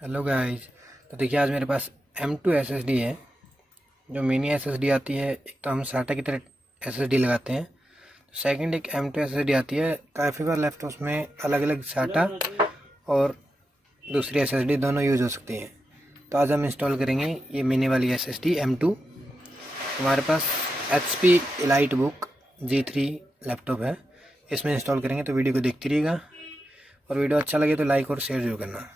Hello guys. तो देखिए आज मेरे पास M2 SSD है जो मिनी SSD आती है। एक तो हम SATA की तरह SSD लगाते हैं, तो सेकंड एक M2 SSD आती है। काफ़ी बार लैपटॉप्स में अलग अलग SATA और दूसरी SSD दोनों यूज़ हो सकती हैं। तो आज हम इंस्टॉल करेंगे ये मिनी वाली SSD M2। हमारे पास HP EliteBook G3 लैपटॉप है, इसमें इंस्टॉल करेंगे। तो वीडियो को देखते रहिएगा और वीडियो अच्छा लगे तो लाइक और शेयर जरूर करना।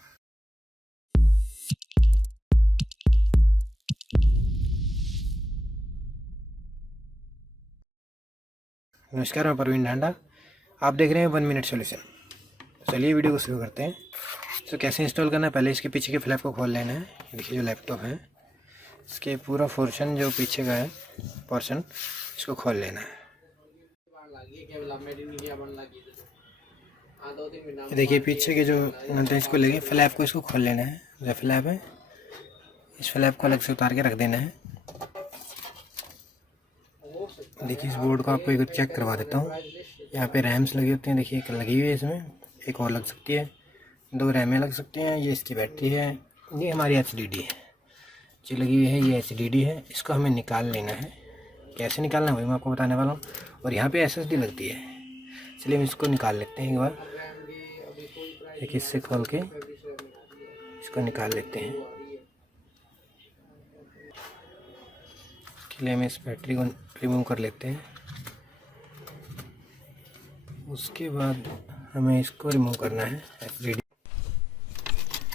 नमस्कार, मैं परवीन ढांडा, आप देख रहे हैं 1 मिनट सॉल्यूशन। चलिए वीडियो को शुरू करते हैं। तो कैसे इंस्टॉल करना है, पहले इसके पीछे के फ्लैप को खोल लेना है। देखिए जो लैपटॉप है इसके पूरा पोर्शन जो पीछे का है पोर्शन, इसको खोल लेना है। देखिए पीछे के जो नट है इसको लेके फ्लैप को इसको खोल लेना है। जो फ्लैप है इस फ्लैप को अलग से उतार के रख देना है। देखिए इस बोर्ड को आपको एक चेक करवा देता हूँ। यहाँ पे रैम्स लगी होती हैं, देखिए एक लगी हुई है, इसमें एक और लग सकती है, 2 रैमें लग सकती हैं। ये इसकी बैटरी है, ये हमारी HDD है जो लगी हुई है, ये HDD है। इसको हमें निकाल लेना है। कैसे निकालना है वही मैं आपको बताने वाला हूँ। और यहाँ पे SSD लगती है। चलिए हम इसको निकाल लेते हैं एक बार। एक हिस्से खोल के इसको निकाल लेते हैं। इसके लिए हम इस बैटरी को रिमूव कर लेते हैं। उसके बाद हमें इसको रिमूव करना है HDD।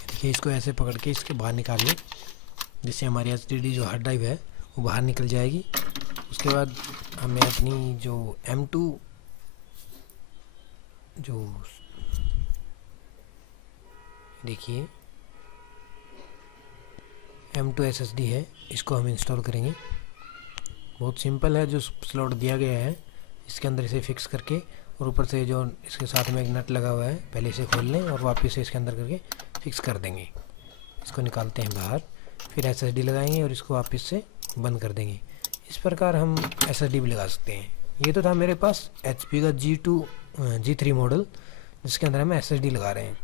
देखिए इसको ऐसे पकड़ के इसके बाहर निकालिए, जिससे हमारी HDD जो हार्ड ड्राइव है वो बाहर निकल जाएगी। उसके बाद हमें अपनी जो M2 जो देखिए M2 SSD है, इसको हम इंस्टॉल करेंगे। बहुत सिंपल है। जो स्लॉट दिया गया है इसके अंदर इसे फिक्स करके, और ऊपर से जो इसके साथ में एक नट लगा हुआ है, पहले इसे खोल लें और वापस से इसके अंदर करके फिक्स कर देंगे। इसको निकालते हैं बाहर, फिर SSD लगाएंगे और इसको वापस से बंद कर देंगे। इस प्रकार हम SSD भी लगा सकते हैं। ये तो था मेरे पास HP का G3 मॉडल, जिसके अंदर हम SSD लगा रहे हैं।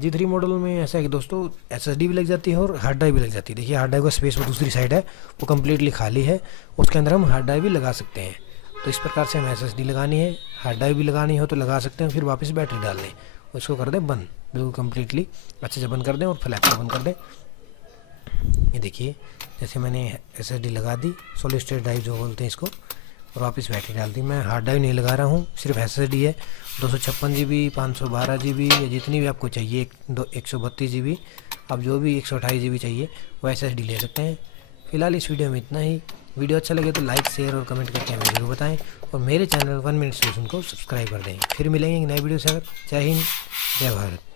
G3 मॉडल में ऐसा है कि दोस्तों SSD भी लग जाती है और हार्ड ड्राइव भी लग जाती है। देखिए हार्ड ड्राइव का स्पेस वो दूसरी साइड है, वो कम्प्लीटली खाली है, उसके अंदर हम हार्ड ड्राइव भी लगा सकते हैं। तो इस प्रकार से हम SSD लगानी है, हार्ड ड्राइव भी लगानी हो तो लगा सकते हैं। फिर वापस बैटरी डाल दें और इसको कर दें बंद, बिल्कुल कम्प्लीटली अच्छे से बंद कर दें और फ्लैप को बंद कर दें। ये देखिए जैसे मैंने SSD लगा दी, सॉलिड स्टेट ड्राइव जो बोलते हैं इसको, और वापस बैटरी डाल दी। मैं हार्ड ड्राइव नहीं लगा रहा हूँ, सिर्फ SSD है। 256 GB, 512 GB या जितनी भी आपको चाहिए, 132 GB, आप जो भी 128 GB चाहिए वो SSD ले सकते हैं। फिलहाल इस वीडियो में इतना ही। वीडियो अच्छा लगे तो लाइक शेयर और कमेंट करके हमें जरूर बताएं, और मेरे चैनल 1 मिनट सॉल्यूशन को सब्सक्राइब कर दें। फिर मिलेंगे एक नए वीडियो से। जय हिंद, जय भारत।